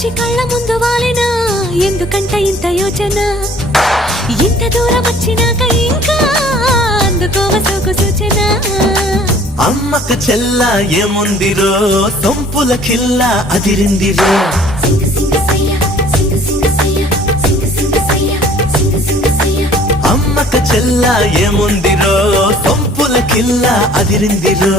వచ్చి కళ్ళ ముందు వాలినా? ఎందుకంట ఇంత యోచన? ఇంత దూరం వచ్చినాక ఇంకా అందుకోవ సూచన. అమ్మకు చెల్ల ఏముందిరో? తొంపుల కిల్ల అదిరిందిరో? అమ్మకు అమ్మక చెల్ల ఏముందిరో? తొంపుల కిల్ల అదిరిందిరో?